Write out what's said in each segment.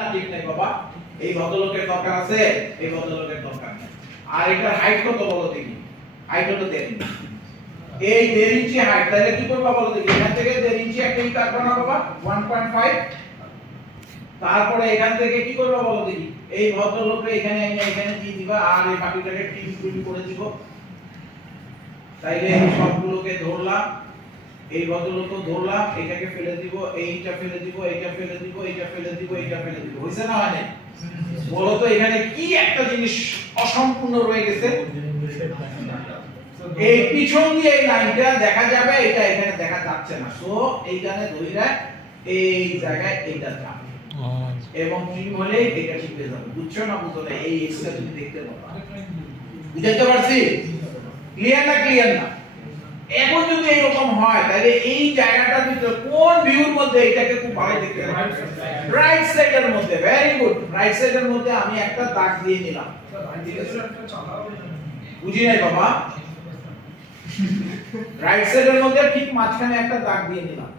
না ঠিক নাই বাবা? এই ভদ্রলোকের দরকার আছে, এই ভদ্রলোকের দরকার নেই। আর এটার হাইট কত বলো দেখি? হাইট হলো 1.5 ইঞ্চি। এই 1.5 ইঞ্চি হাইট, তাহলে কি করবা বলো দেখি? এখান থেকে 1.5 ইঞ্চি একটা ইট কাটবা না বাবা? 1.5। তারপরে এখান থেকে কি করবা বলো দেখি? এই ভদ্রলোককে এখানে এখানে দিয়ে দিবা, আর এই বাকিটাকে টিম করে দিব। তাইলে এই সবগুলোকে ধরলাম, এই ভদ্রলোককে ধরলাম, এটাকে ফেলে দিব, এইটা ফেলে দিব, এইটা ফেলে দিব, এইটা ফেলে দিব, এইটা ফেলে দিব। হইছে না হয় না? বলো তো এখানে কি একটা জিনিস অসম্পূর্ণ রয়ে গেছে? এই পিছন দিয়ে এই লাইনটা দেখা যাবে, এটা এখানে দেখা যাচ্ছে না। সো এইখানে ধইরা এই জায়গায় এইটা যাবে এবং কি বলে এটা শিখতে যাবে। বুঝছো না বুঝো না? এই এক্সটা তুমি দেখতে পাবা। বুঝতে পারছি? ক্লিয়ার না? ক্লিয়ার না? এখন যদি এরকম হয় তাহলে এই জায়গাটার ভিতরে কোন ভিউর মধ্যে এটাকে খুব ভালো দেখতে হবে? রাইট সাইডের মধ্যে। Very good. রাইট সাইডের মধ্যে আমি একটা দাগ দিয়ে নিলাম। বুঝি নাই বাবা? রাইট সাইডের মধ্যে ঠিক মাঝখানে একটা দাগ দিয়ে নিলাম।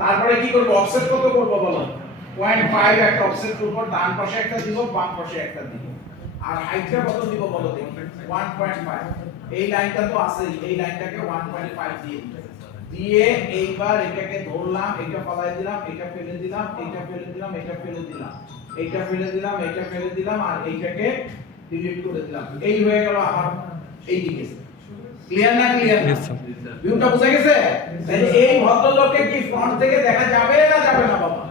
তারপরে কি করব? অফসেট কত করব বলো? 0.5 একটা অফসেট করব, ডান পাশে একটা দিব, বাম পাশে একটা দিব। আর হাইটটা কত দিব বলো দেখি? 1.5। এই লাইনটা তো আছে, এই লাইনটাকে 1.5 দিয়ে দিই। দিয়ে এইবার এটাকে ধরলাম, এটা ফলাই দিলাম, এটা ফেলে দিলাম, এটা ফেলে দিলাম, এটা ফেলে দিলাম, এটা ফেলে দিলাম, এটা ফেলে দিলাম, আর এইটাকে ডিলিট করে দিলাম। এই হয়ে গেল আমার এই দিকে। ক্লিয়ার না? ক্লিয়ার? ভিউটা বুঝা গেছে? তাহলে এই ভদ্রলোককে কি ফ্রন্ট থেকে দেখা যাবে না যাবে না বাবা?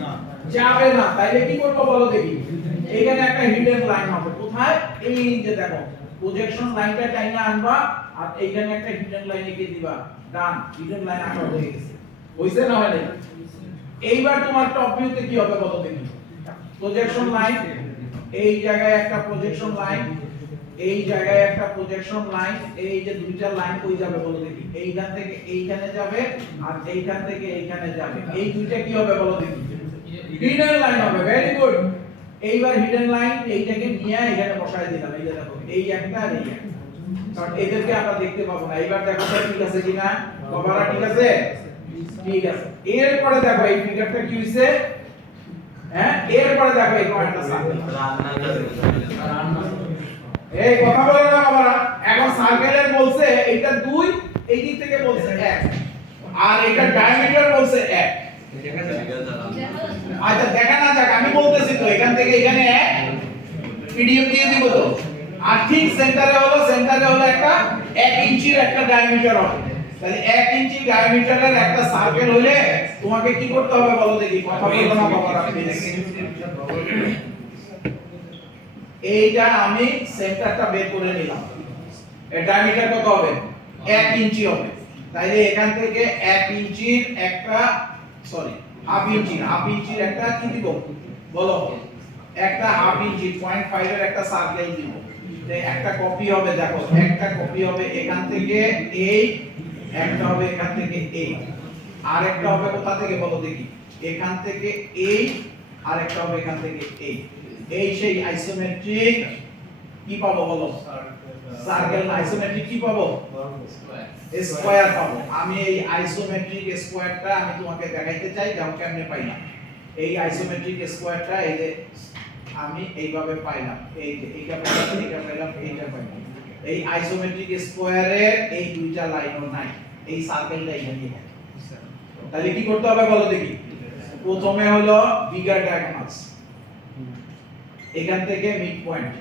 না, যাবে না। তাইলে কি করব বলো দেখি? এইখানে একটা হিডেন লাইন হবে। কোথায়? এই যে দেখো, প্রজেকশন লাইনটা টাইনা আনবা, আর এইখানে একটা হিডেন লাইন এঁকে দিবা। ডান, হিডেন লাইন আঁকা হয়ে গেছে। হইছে না হয় নাই? এইবার তোমার টপ ভিউতে কি হবে বলো দেখি? প্রজেকশন লাইন, এই জায়গায় একটা প্রজেকশন লাইন, এই জায়গায় একটা প্রজেকশন লাইন, এই যে দুইটা লাইন কই যাবে বলো দেখি? এইখান থেকে এইখানে যাবে, আর এইখান থেকে এইখানে যাবে। এই দুইটা কি হবে বলো দেখি? হিডেন লাইন হবে। Very good. এইবার হিডেন লাইন এইটাকে নিয়ে এখানে বসায় দিলাম। এই যে দেখো, এই একটা আর এই একটা, কারণ এদেরকে আমরা দেখতে পাবো না। এইবার দেখো তো ঠিক আছে কিনা? বাবারা ঠিক আছে? ঠিক আছে। এরপরে দেখো এই ফিগারটা কি হইছে? হ্যাঁ, এরপরে দেখো এই পয়েন্টটা সার্কেল। এই কথা বলে না বাবারা। এখন সার্কেলের বলছে এটা 2, এই দিক থেকে বলছে 1, আর এটা ডায়ামিটার বলছে 1। আচ্ছা দেখা না যাক, আমি বলতেছি তো এখান থেকে এখানে 1 পিডিএফ দিয়ে দিব তো। আর ঠিক সেন্টারে হলো একটা 1 ইঞ্চির একটা ডায়ামিটার হবে। তাহলে 1 ইঞ্চি ডায়ামিটারের একটা সার্কেল হলে তোমাকে কি করতে হবে বলো দেখি? কথা বলো না বাবারা প্লিজ। এইটা আমি সেন্টারটা বের করে নিলাম। এর ডায়ামিটার কত হবে? 1 ইঞ্চি হবে। তাইলে এখান থেকে 1 ইঞ্চির একটা হাফ ইঞ্চির একটা কি দিব বলো? একটা হাফ ইঞ্চি 0.5 এর একটা সার্কেল দিব। একটা কপি হবে, দেখো একটা কপি হবে এখান থেকে এই, একটা হবে এখান থেকে এই, আর একটা হবে কোথা থেকে বলো দেখি? এখান থেকে এই, আর একটা হবে এখান থেকে এই। এই সেই আইসোমেট্রিক কি পাবো বলো? সার্কেল। আইসোমেট্রিক কি পাবো? স্কয়ার পাবো। আমি এই আইসোমেট্রিক স্কয়ারটা আমি তোমাকে দেখাইতে চাই, দেখো কেমনে পাইলাম। এই আইসোমেট্রিক স্কয়ারটা এই যে আমি এইভাবে পাইলাম, এই যে এইটা পাইলাম, এইটা পাইলাম, এইটা পাইলাম। এই আইসোমেট্রিক স্কয়ারের এই দুইটা লাইনও নাই, এই সার্কেলটা এখানেই নাই। তাহলে কি করতে হবে বলো দেখি? প্রথমে হলো বিগার ডায়াগোনালস, এখান থেকে মিড পয়েন্ট,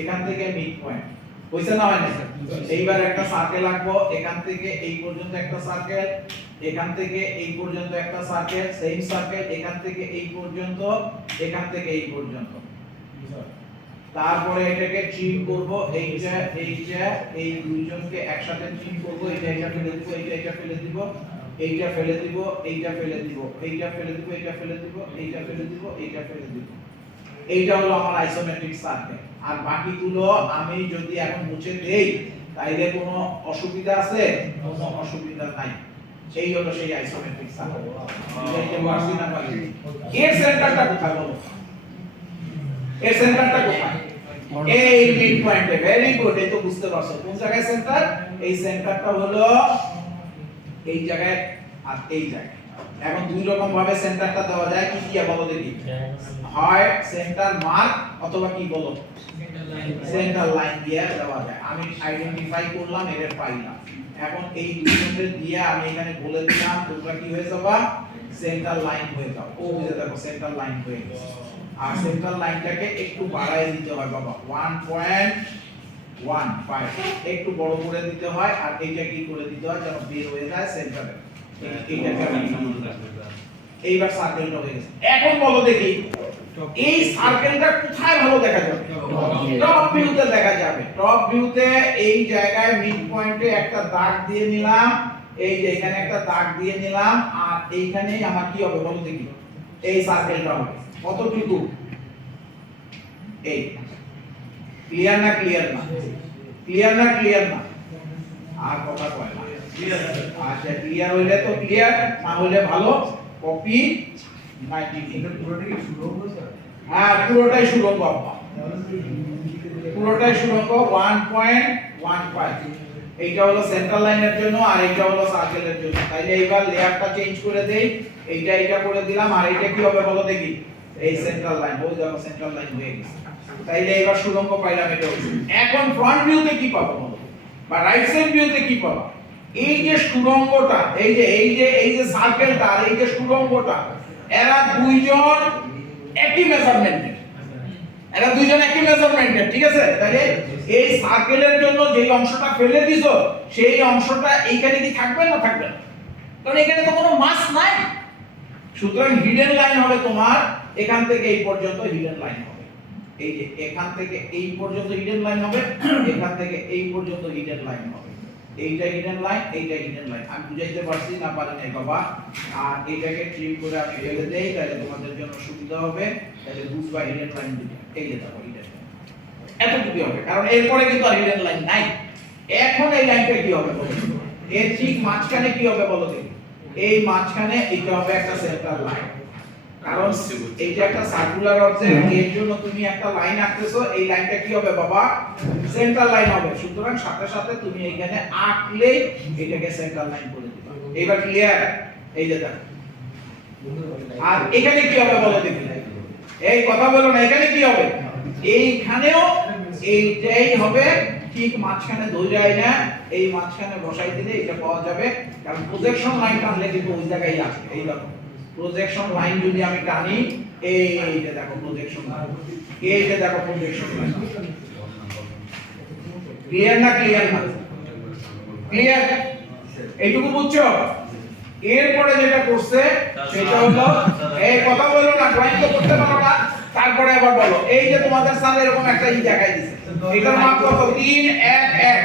এখান থেকে মিড পয়েন্ট। হইছে না হয় না? এইবার একটা সার্কেল আঁকবো, এখান থেকে এই পর্যন্ত একটা সার্কেল, এখান থেকে এই পর্যন্ত একটা সার্কেল, সেম সার্কেল, এখান থেকে এই পর্যন্ত, এখান থেকে এই পর্যন্ত। তারপরে এটাকে ট্রিম করব, এইটা এই দুইজনকে একসাথে ট্রিম করব। এটা ফেলে দিব, এটা ফেলে দিব, এইটা ফেলে দিব, এইটা ফেলে দিব, এইটা ফেলে দিব, এইটা ফেলে দিব, এইটা ফেলে দিব, এইটা ফেলে দিব। এইটা হলো আমার আইসোমেট্রিক সার্কেল। আর বাকিগুলো আমি যদি এখন মুছে দেই তাইলে কোনো অসুবিধা আছে? কোনো অসুবিধা নাই। সেই হলো সেই আইসোমেট্রিক সার্কেল। এইটা বুঝছি না ভাই? এর সেন্টারটা কোথায় বলো? এর সেন্টারটা কোথায়? এই মিড পয়েন্টে। Very good. এই তো বুঝতে পারছো কোন জায়গায় সেন্টার? এই সেন্টারটা হলো এই জায়গায় আর এই জায়গায়। এখন দুই রকম ভাবে সেন্টারটা দেওয়া যায়, কি কি বলো দেখি। হয় সেন্টার মার্ক অথবা কি বলো সেন্টার লাইন দিয়ে দেওয়া যায়। আমি আইডেন্টিফাই করলাম, এর পাইলাম। এখন এই দুইজনের দিয়ে আমি এখানে বলে দিলাম তোমরা কি হয়ে যাবা, সেন্টার লাইন হয়ে যাও। ও বুঝে দেখো সেন্টার লাইন হয়ে গেছে। আর সেন্টার লাইনটাকে একটু বাড়ায় দিতে হয় বাবা, 1.15 একটু বড় করে দিতে হয়। আর এইটা কি করে দিতে হয় যেন বের হয়ে যায় সেন্টারে। এইটাকে এইবার সার্কেলটা হয়ে গেছে। এখন বলো দেখি এই সার্কেলটা কোথায় ভালো দেখা যাবে? টপ ভিউতে দেখা যাবে। টপ ভিউতে এই জায়গায় মিড পয়েন্টে একটা দাগ দিয়ে নিলাম, এই যে এখানে একটা দাগ দিয়ে নিলাম। আর এইখানেই আমার কি হবে বলো দেখি, এই সার্কেলটা হবে কতটুকু, এই ক্লিয়ার না ক্লিয়ার না ক্লিয়ার না ক্লিয়ার না আর কথা কয় না ক্লিয়ার। আচ্ছা ক্লিয়ার হইলে তো ক্লিয়ার, না হইলে ভালো কপি 90 পুরোটাই সুলঙ্গ স্যার। হ্যাঁ পুরোটাই সুলঙ্গ বাবা, পুরোটাই সুলঙ্গ 1.15। এইটা হলো সেন্ট্রাল লাইনের জন্য আর এইটা হলো সার্কেলের জন্য। তাইলে এইবার লেয়ারটা চেঞ্জ করে দেই, এইটা করে দিলাম। আর এইটা কি হবে বলো দেখি, এই সেন্ট্রাল লাইন, ওই দেখো সেন্ট্রাল লাইন হয়ে গেছে। তাইলে এবার সুড়ঙ্গ পাইলাম, এটা হচ্ছে। এখন ফ্রন্ট ভিউতে কি পাবো বা রাইট সাইড ভিউতে কি পাবো? এই যে সুড়ঙ্গটা, এই যে সার্কেলটা আর এই যে সুড়ঙ্গটা, এরা দুইজন একই মেজারমেন্টের, ঠিক আছে? তাহলে এই সার্কেলের জন্য যে অংশটা ফেলে দিছো সেই অংশটা এইখানে কি থাকবে না থাকবে না? কারণ এখানে তো কোনো মাস নাই। সুতরাং হিডেন লাইন হবে তোমার এখান থেকে এই পর্যন্ত হিডেন লাইন হবে। এই যে এখান থেকে এই পর্যন্ত হিডেন লাইন হবে, এখান থেকে এই পর্যন্ত হিডেন লাইন হবে। এইটা হিডেন লাইন, এইটা হিডেন লাইন। আমি বুঝাইতে পারছি না পারি নাই বাবা? আর এইটাকে ট্রিম করে আমি ফেলে দেই, তাহলে তোমাদের জন্য সুবিধা হবে। তাহলে বুঝবা হিডেন লাইন দুটো এই যে দেখো হিডেন এতটুকু হবে, কারণ এরপরে কিন্তু আর হিডেন লাইন নাই। এখন এই লাইনটা কি হবে বলো? এর ঠিক মাঝখানে কি হবে বলো দেখি। এই মাঝখানে এটা হবে একটা সেন্টার লাইন, কারণ এইটা একটা সার্কুলার অবজেক্ট, এর জন্য তুমি একটা লাইন আঁকতেছো। এই লাইনটা কি হবে বাবা? সেন্টার লাইন হবে। সুতরাং সাথে সাথে তুমি এখানে আঁকলেই এটাকে সেন্টার লাইন করে দিবা। এবার ক্লিয়ার? এই যে দেখো। আর এখানে কি হবে বলো দেখি, এই কথা বলো না, এখানে কি হবে? এইখানেও এইটাই হবে, ঠিক মাঝখানে ধরে না, এই মাঝখানে বসাই দিলে এটা পাওয়া যাবে। কারণ প্রজেকশন লাইন টানলে কিন্তু ওই জায়গায় আসবে। এই দেখো প্রজেকশন লাইন যদি আমি টানি, এই যে দেখো প্রজেকশন লাইন, এই যে দেখো প্রজেকশন লাইন। ক্লিয়ার না ক্লিয়ার না ক্লিয়ার? এইটুকু বুঝছো? এরপরে যেটা করছে সেটা হলো, এই কথা বলো না, ড্রয়িং তো করতে পারো না। তারপরে আবার বলো, এই যে তোমাদের সামনে এরকম একটা দেখাই দিছে, এটার মাপ কত? 3 1 1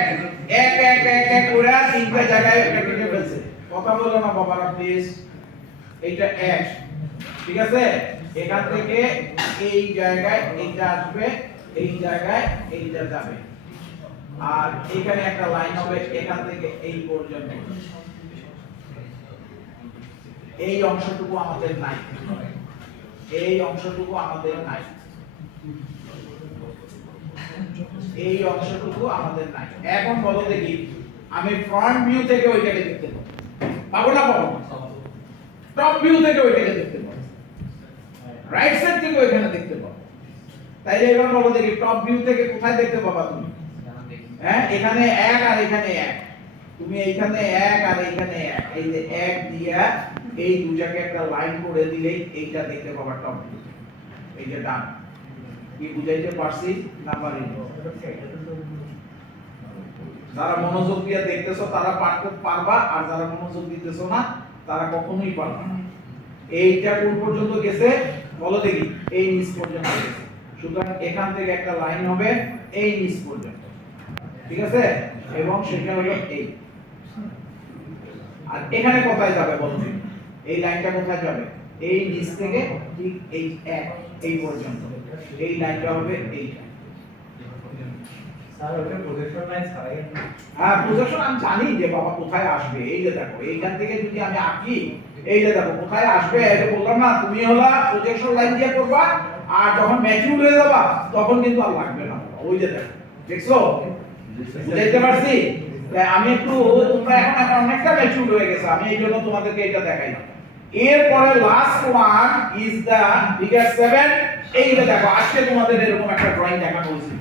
1 1 1 1 করে তিনটা জায়গায় একটা কেটে ফেলছে। কথা বলো না বাবারা প্লিজ। এইটা 1, ঠিক আছে? এখান থেকে এই জায়গায় এইটা আসবে, এই জায়গায় এইটা যাবে। আর এখানে একটা লাইন হবে এখান থেকে এই পর্যন্ত। এই অংশটুকু আমাদের নাই, এই অংশটুকু আমাদের নাই, এই অংশটুকু আমাদের নাই। এখন বলো দেখি, আমি ফ্রন্ট ভিউ থেকে ওইটাকে দেখতে পাবো না পাবো না? টপ ভিউ থেকে ওইটাকে দেখতে পাবো, রাইট সাইড থেকে ওইখানে দেখতে পাবো। তাইলে এবার বলো দেখি, টপ ভিউ থেকে কোথায় দেখতে পাবা তুমি? হ্যাঁ, এখানে 1 আর এখানে 1। তুমি এইখানে 1 আর এইখানে 1, এই যে 1 দিয়া এই দুটাকে একটা লাইন করে দিলেই এইটা দেখতে পাবা টপ ভিউ। এই যে ডান, কি বুঝাইতে পারছি না পারি? যারা মনোযোগ দিয়ে দেখতেছো তারা পারবা, আর যারা মনোযোগ দিতেছো না তারা কখনোই পারবে না। এইটা কোন পর্যন্ত গেছে বলো দেখি? এই নিচ পর্যন্ত গেছে। সুতরাং এখান থেকে একটা লাইন হবে এই নিচ পর্যন্ত, ঠিক আছে? এবং সেটা হলো এই। আর এখানে কোথায় যাবে বলো? এই লাইনটা কোথায় যাবে? এই নিচ থেকে ঠিক এই 1 এই পর্যন্ত। এই লাইনটা হবে এইটা। স্যার ওটা প্রজেকশন লাইন ছাড়াই না? হ্যাঁ, প্রজেকশন আমি জানি যে বাবা কোথায় আসবে। এই যে দেখো, এইখান থেকে যদি আমি আঁকি, এই যে দেখো কোথায় আসবে। এটা বললাম না, তুমি হলো প্রজেকশন লাইন দিয়ে করবা, আর যখন ম্যাচিউর হয়ে যাবা তখন কিন্তু আর লাগবে না। ওই যে দেখো, দেখছো? বুঝাইতে পারছি? আমি একটু, তোমরা এখন অনেকটা ম্যাচিউর হয়ে গেছে, আমি এই জন্য তোমাদেরকে এটা দেখাইলাম। এরপরে last one is the figure 7। এইটা দেখো আজকে তোমাদের এরকম একটা ড্রয়িং দেখানো হয়েছে,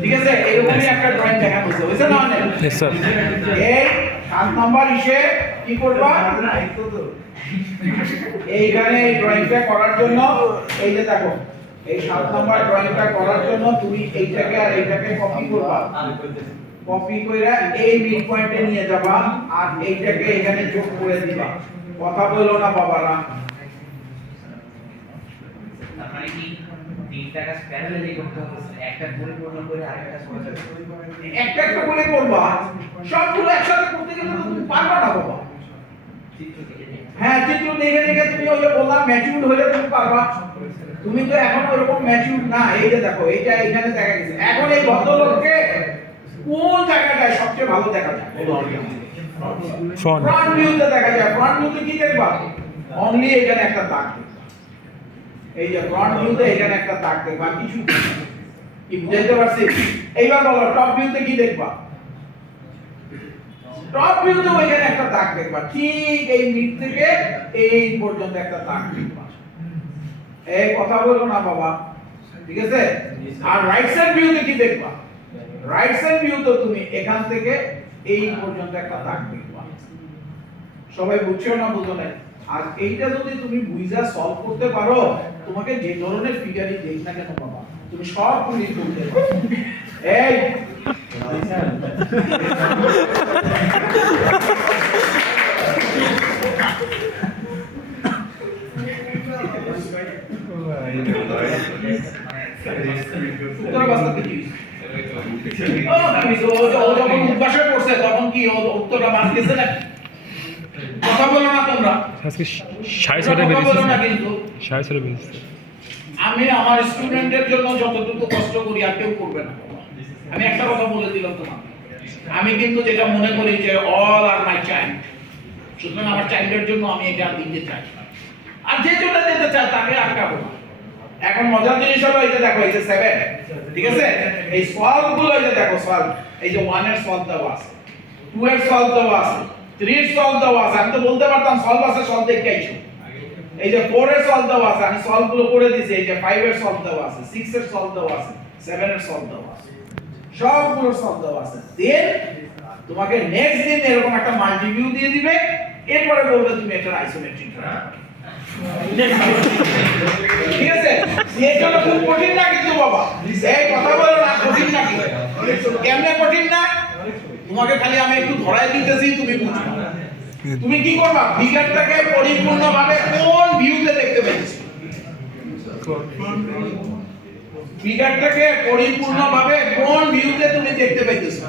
ঠিক আছে? এরকমই একটা ড্রয়িং দেখানো হয়েছে, বুঝছো না? মানে Yes, sir. এই 7 নাম্বার ইসে কি করবা, এইখানে এই ড্রয়িংটা করার জন্য এই যে দেখো এই 7 নাম্বার ড্রয়িংটা করার জন্য তুমি এইটাকে আর এইটাকে কপি করবা, কপি কইরা এই মিড পয়েন্টে নিয়ে যাবা আর এইটাকে এখানে যোগ করে দিবা। কথা বলো না বাবারা। আপনারা কি তিনটা কাজ প্যারালালি করতে হবে, একটা পরিপূর্ণ করে আরেকটা সহজে একটা একটা করে করবা, সবগুলো একসাথে করতে গেলে তো তুমি পারবা না বাবা। চিত্র থেকে নিয়ে হ্যাঁ, চিত্র দেখে দেখে তুমি ওই যে বললাম ম্যাচিউরড হলে তুমি পারবা। তুমি তো এখন ওরকম ম্যাচিউরড না। এই যে দেখো এইটা এখানে দেখা গেছে। এখন এই ভদ্রলোককে কোন জায়গাটায় সবচেয়ে ভালো দেখা যায়? Front. ফ্রন্ট ভিউতে দেখা যায়। ফ্রন্ট ভিউতে কি দেখবা? অনলি এখানে একটা দাগ দেখবা। এই যে ফ্রন্ট ভিউতে এখানে একটা দাগ দেখবা, কিছু কি বুঝাইতে পারছি? এইবার বলো টপ ভিউতে কি দেখবা? টপ ভিউতে ওইখানে একটা দাগ দেখবা, ঠিক এই মিড থেকে এই পর্যন্ত একটা দাগ দেখবা। এই কথা বলো না বাবা, ঠিক আছে? আর রাইট সাইড ভিউতে কি দেখবা? রাইট সাইড ভিউতে তুমি এখান থেকে এই পর্যন্ত একটা দাগ দেখবা। সবাই বুঝছো না বুঝো না? আর এইটা যদি তুমি বুঝা সলভ করতে পারো, তোমাকে যে ধরনের ফিগারই দেখ না কেন বাবা, তুমি সব পুলিশ করতে পারো। এই উত্তর বাস্তব কি? ও কি ও যখন উদ্ভাসে করছে তখন কি ও উত্তরটা মার গেছে না? কথা বলো না তোমরা। আজকে 6:30 কথা বলো না বেরিয়েছে। কিন্তু। 6:30 বেরিয়েছে। আমি আমার স্টুডেন্টের জন্য যতটুকু কষ্ট করি আর কেউ করবে না। আমি একটা কথা বলে দিলাম তোমাকে, আমি কিন্তু যেটা মনে করি যে অল আর মাই চাইল্ড, সুতরাং আমার চাইল্ডের জন্য আমি এটা দিতে চাই, আর যে যেটা দিতে চায় তাকে আটকাবো না। এখন মজার জিনিস হলো এই যে দেখো এই যে 7, ঠিক আছে? এই সলভ গুলো এই যে দেখো সলভ, এই যে 1 এর সলভ দেওয়া আছে, 2 এর সলভ দেওয়া আছে, 3 এর সলভ দেওয়া আছে। আমি তো বলতে পারতাম সলভ আছে, সলভ দেখতে আইছো। এই যে 4 এর সলভ দেওয়া আছে, আমি সলভ গুলো করে দিয়েছি। এই যে 5 এর সলভ দেওয়া আছে, 6 এর সলভ দেওয়া আছে, 7 এর সলভ দেওয়া আছে, সবগুলো সলভ দেওয়া আছে। দেন তোমাকে নেক্সট দিন এরকম একটা মাল্টি ভিউ দিয়ে দিবে, এরপরে বলবে তুমি একটা আইসোমেট্রিক ড্রয়িং। ঠিক আছে? এর জন্য খুব কঠিন না কিন্তু বাবা, এই কথা বলো না, কঠিন না কিন্তু। কেমনে কঠিন না? তোমাকে খালি আমি একটু ধরাই দিতেছি, তুমি বুঝবে। তুমি কি করবা? ফিগারটাকে পরিপূর্ণভাবে কোন ভিউতে দেখতে পেয়েছো? ফিগারটাকে পরিপূর্ণভাবে কোন ভিউতে তুমি দেখতে পাইতেছো?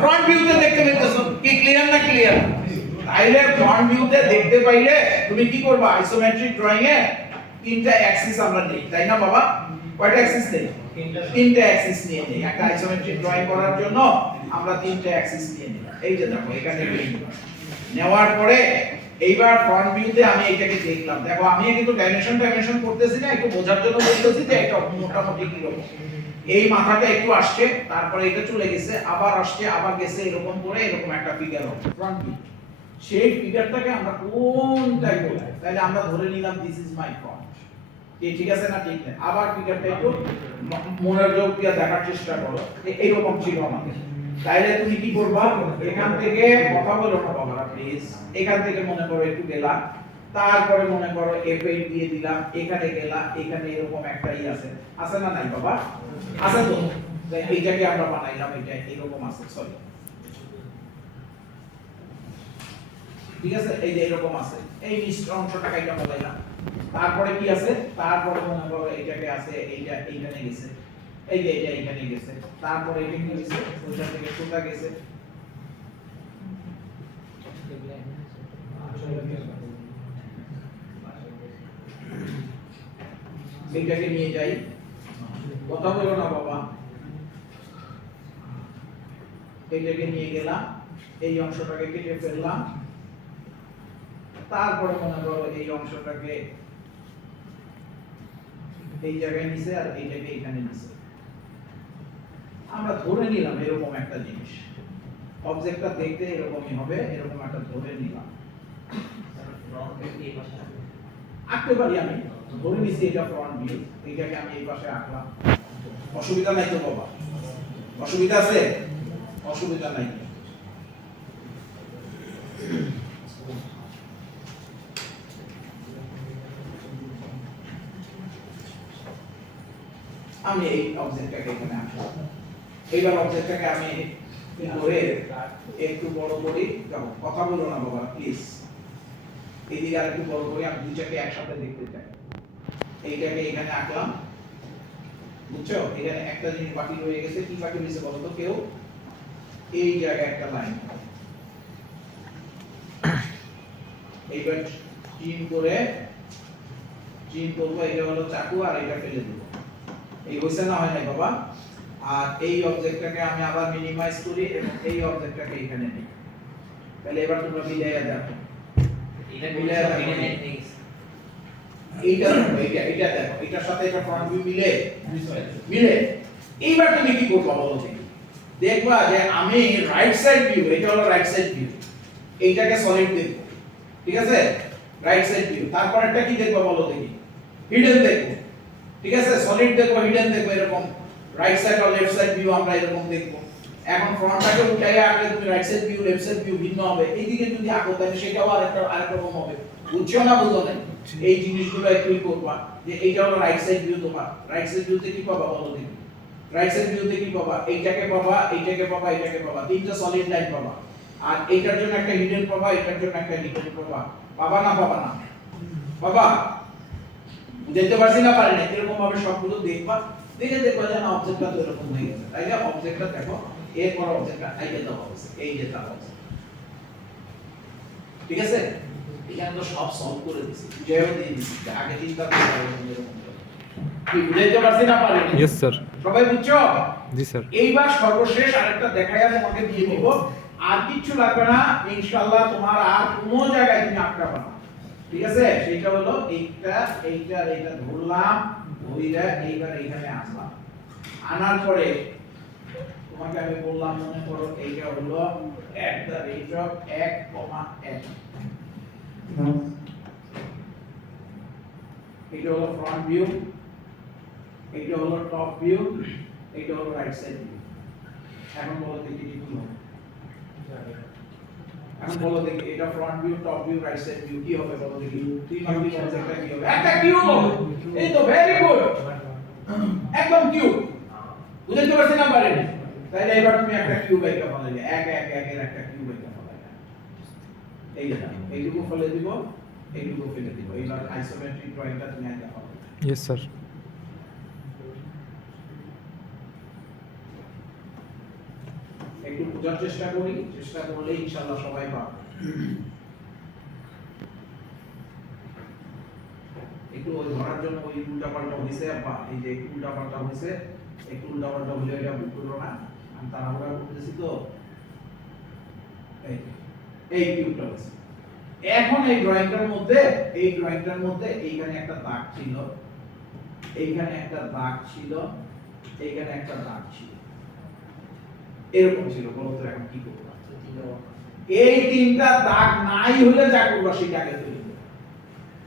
ফ্রন্ট ভিউতে দেখতে পাইতেছো। কি ক্লিয়ার না ক্লিয়ার? তাইলে ফ্রন্ট ভিউতে দেখতে পাইলে তুমি কি করবা? আইসোমেট্রিক ড্রয়িং এ তিনটা অ্যাক্সিস আমরা নেই, তাই না বাবা? কয়টা অ্যাক্সিস নেই? তিনটা অ্যাক্সিস নিয়ে নেই। একটা আইসোমেট্রিক ড্রয়িং করার জন্য আমরা তিনটা অ্যাক্সিস নিয়ে নিই। এই যে দেখো এখানে নেওয়ার পরে এইবার ফ্রন্ট ভিউতে আমি এটাকে দেখলাম। দেখো আমি কিন্তু ডাইমেনশন করতেছি না, একটু বোঝার জন্য বলতেছি যে এটা মোটামুটি কি রকম। এই মাথাটা একটু আসছে, তারপরে এটা চলে গেছে, আবার আসছে, আবার গেছে, এরকম করে এরকম একটা ফিগার হবে ফ্রন্ট ভিউ। সেই ফিগারটাকে আমরা কোনটাই বলবো? তাহলে আমরা ধরে নিলাম দিস ইজ মাই ফ্রন্ট। ঠিক আছে না? ঠিক না? আবার ফিগারটা একটু মনোযোগ দিয়ে দেখার চেষ্টা করো। এইরকম ছিল আমাদের। তাইলে তুমি কি করবা? এখান থেকে কথা বলো না বাবারা প্লিজ। এখান থেকে মনে করো একটু গেলাম, তারপরে মনে করো F8 দিয়ে দিলাম, এখানে গেলাম, এখানে এরকম একটা আছে, আছে না নাই বাবা? আছে তো? এইটাকে আমরা বানাইলাম, এটা এরকম আছে, সরি, ঠিক আছে? এই যে এরকম আছে, এই মিশ্র অংশটাকে এটা বলাইলাম। তারপরে কি আছে? তারপরে মনে করো এটাকে আছে, এইটা এইখানে গেছে, এই যে এটা এইখানে গেছে, তারপরে এটা কি গেছে? ওইটা থেকে সোজা গেছে, এইটাকে নিয়ে যাই। কথা বলো না বাবা। এইটাকে নিয়ে গেলাম, এই অংশটাকে কেটে ফেললাম, তারপরে মনে করো এই অংশটাকে এই জায়গায় নিছে আর এইটাকে এখানে নিছে। আমরা ধরে নিলাম এরকম একটা জিনিস, অবজেক্টটা দেখতে এরকমই হবে, এরকম একটা ধরে নিলাম। ফ্রন্ট ভিউ এই পাশে আছে। আঁকতে পারি আমি, ধরে নিচ্ছি এটা ফ্রন্ট ভিউ, এইটাকে আমি এই পাশে আঁকলাম, অসুবিধা নাই তো বাবা? অসুবিধা আছে? অসুবিধা নাই। আমি এই অবজেক্টটাকে এখানে আঁকলাম। এইবার অবজেক্টটাকে আমি ধরে একটু বড় করি। দেখো, কথা বলো না বাবা প্লিজ। এইদিকে আর একটু বড় করি, আমি দুইটাকে একসাথে দেখতে চাই। এইটাকে এখানে আঁকলাম, বুঝছো? এখানে একটা জিনিস বাকি রয়ে গেছে। কি বাকি রয়েছে বলো তো কেউ? এই জায়গায় একটা লাইন, এইবার চিন করে চিন করবো। এটা হলো চাকু, আর এটা ফেলে দেবো। এই হইছে না? হয় নাই বাবা? আর এই অবজেক্টটাকে আমি আবার মিনিমাইজ করি এবং এই অবজেক্টটাকে এখানে নিই। তাহলে এবার তোমরা মিলাইয়া দেখো। এটা মিলাইয়া দেখো। মিলিয়ে নিয়েছি। এইটা দেখো, এইটা দেখো, এটার সাথে এটা ফ্রন্ট ভিউ মিলে মিলে। এইবার তুমি কি করবা বলো দেখি? দেখবা যে আমি রাইট সাইড ভিউ, এটা হলো রাইট সাইড ভিউ, এইটাকে সলিড দেখব, ঠিক আছে? Right side view. তারপর একটা কি দেখবা বলো দেখি? হিডেন দেখব, ঠিক আছে? সলিড দেখব, হিডেন দেখব, এরকম রাইট সাইড আর লেফট সাইড ভিউ আমরা এরকম দেখব। এখন ফ্রন্টটাকে উঠাইয়া আঁকলে তুমি right side view left side view ভিন্ন হবে। এইদিকে যদি আঁকো তাহলে সেটাও আরেকটা রকম হবে। বুঝছো না বুঝো না? এই জিনিসগুলো একটু করবা যে এইটা হলো রাইট সাইড ভিউ। তোমার রাইট সাইড ভিউতে কি পাবা বলো দেখি? রাইট সাইড ভিউতে কি পাবা? এইটাকে পাবা, এইটাকে পাবা, এইটাকে পাবা, তিনটা সলিড লাইন পাবা। আর এইটার জন্য একটা হিডেন পাবা, এটার জন্য একটা হিডেন পাবা। পাবা না পাবা না? বাবা বুঝাইতে পারছি না পারি না? এরকম ভাবে সবগুলো দেখবা, দেখে দেখবা যে না অবজেক্টটা তো এরকম হয়ে গেছে। তাই না? অবজেক্টটা দেখো, এরপর অবজেক্টটা এইটা দাও হবে, এই যে তার অবজেক্ট, ঠিক আছে? এখানে তো সব সলভ করে দিছি, বুঝাইও দিয়ে দিছি, আগে চিন্তা করতে হবে এরকম করে। কি বুঝাইতে পারছি না পারি না? Yes sir. সবাই বুঝছো? জি স্যার। এইবার সর্বশেষ আরেকটা দেখাইয়া তোমাকে দিয়ে দিব। আর কিচ্ছু লাগবে না ইনশাআল্লাহ, তোমার আর কোনো জায়গায় তুমি আটকাবে না, ঠিক আছে? সেটা হলো এইটা, এইটা আর এইটা ধরলাম, ধইরা এইবার এইখানে আসলাম। আনার পরে তোমাকে আমি বললাম, মনে করো এইটা হলো এট দ্য রেট অফ 1,1। এইটা হলো ফ্রন্ট ভিউ, এইটা হলো টপ ভিউ, এইটা হলো রাইট সাইড ভিউ। এখন বলো দেখি কি হবে? এখন বলো দেখি এটা front view, top view, right side view কি হবে বলো দেখি? তিন ভাগে কনসেপ্টটা কি হবে? একটা কিউব। এই তো ভেরি গুড, একদম কিউব। বুঝতে পারছি না পারেন? তাইলে এবার তুমি একটা কিউব একটা ফলাইলে, এক এক এক এর একটা কিউব একটা ফলাইলে, এই যে এইটুকু ফলে দিব, এইটুকু ফেলে দিব। এইবার আইসোমেট্রিক ড্রয়িংটা তুমি আগে ফলাবে। Yes sir. একটু বোঝার চেষ্টা করি, চেষ্টা করলে ইনশাআল্লাহ সবাই পাবে। একটু ওই ধরার জন্য ওই উল্টাপাল্টা হইছে, বা এই যে একটু উল্টাপাল্টা হইছে, একটু উল্টাপাল্টা হলে এটা ভুল করো না। আমি তাড়াহুড়া করতেছি তো, এই কিউবটা হইছে। এখন এই ড্রয়িংটার মধ্যে, এই ড্রয়িংটার মধ্যে এইখানে একটা দাগ ছিল, এইখানে একটা দাগ ছিল, এইখানে একটা দাগ ছিল, এরকম ছিল। বলো তো এখন কি করব? এই তিনটা দাগ নাই হলে যা করব সেটা আগে তৈরি করব।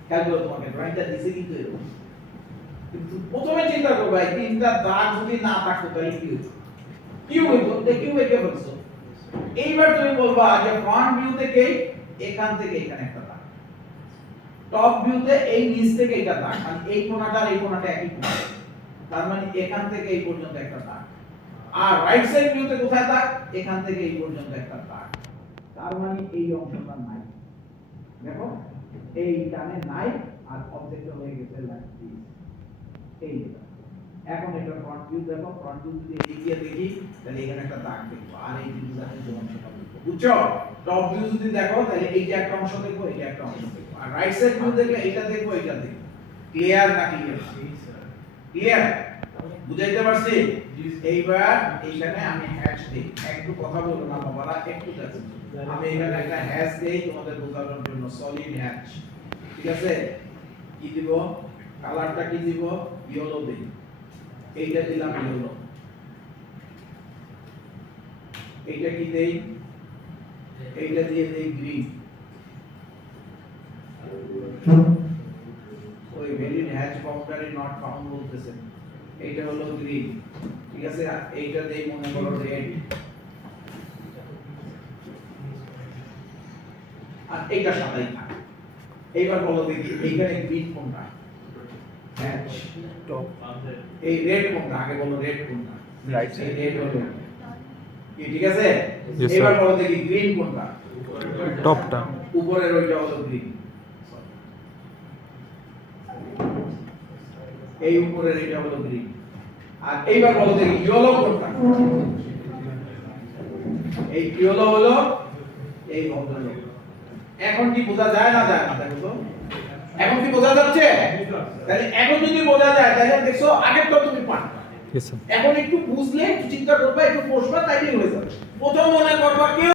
খেয়াল করো, তোমাকে ড্রয়িংটা দিছি কিন্তু এরকম। কিন্তু প্রথমে চিন্তা করবে এই তিনটা দাগ যদি না থাকতো তাহলে কি হতো? কি হইতো? দেখি এঁকে ফেলছো। এইবার তুমি বলবা যে ফ্রন্ট ভিউ থেকে এখান থেকে এখানে একটা দাগ, টপ ভিউতে এই নিচ থেকে এটা দাগ, মানে এই কোণাটা আর এই কোণাটা একই কোণ, তার মানে এখান থেকে এই পর্যন্ত একটা দাগ। আর রাইট সাইড ভিউতে কোথায় দাগ? এখান থেকে এই পর্যন্ত একটা দাগ, তার মানে এই অংশটা নাই। দেখো এই টানে নাই, আর অবজেক্ট হয়ে গেছে লাইক দিস, এই যে। এখন এটা ফ্রন্ট ভিউ দেখো, ফ্রন্ট ভিউ যদি এদিকে দেখি তাহলে এখানে একটা দাগ দেখবো, আর এই বিন্দুটাতে যে অংশটা দেখবো, বুঝছো? টপ ভিউ যদি দেখো তাহলে এই যে একটা অংশ দেখবো, এই যে একটা অংশ দেখবো, আর রাইট সাইড ভিউ দেখলে এটা দেখবো, এটা দেখবো। ক্লিয়ার না ক্লিয়ার? ক্লিয়ার? বুঝাইতে পারছি? এইবার এইখানে আমি হ্যাশ দেই, একটু কথা বলবো না বাবারা, একটু দেখো। আমি এখানে একটা হ্যাশ দেই তোমাদের বোঝানোর জন্য, সলিড হ্যাশ, ঠিক আছে? কি দিব? কালারটা কি দিব? ইয়েলো দেই। এইটা দিলাম ইয়েলো। এইটা কি দেই? এইটা দিয়ে দেই গ্রিন। ওই valid hash boundary not found বলতেছে, এইটা হলো গ্রিন, ঠিক আছে, আর এইটা দেই মনে করো রেড, আর এইটা সাদাই থাকে। এইবার বলো দেখি এইখানে গ্রিন কোনটা, হ্যাশ টপ, এই রেড কোনটা, আগে বলো রেড কোনটা, রাইট এই রেড হলো কি, ঠিক আছে। Yes, sir. এবার বলো দেখি গ্রিন কোনটা, টপটা উপরের ওইটা হলো গ্রিন, এই উপরের এটা হলো গ্রিন। আর এইবার বলো দেখি ইয়েলো কোনটা, এই ইয়েলো হলো এই ভদ্রলোক। এখন কি বোঝা যায় না যায় না, দেখো তো এখন কি বোঝা যাচ্ছে? তাহলে এখন যদি বোঝা যায় তাহলে দেখছো আগের তো তুমি পারবে, ইয়েস স্যার এখন একটু বুঝলে একটু চিন্তা করবা একটু বসবা তাইলেই হয়ে যাবে। প্রথম মনে করবা কেউ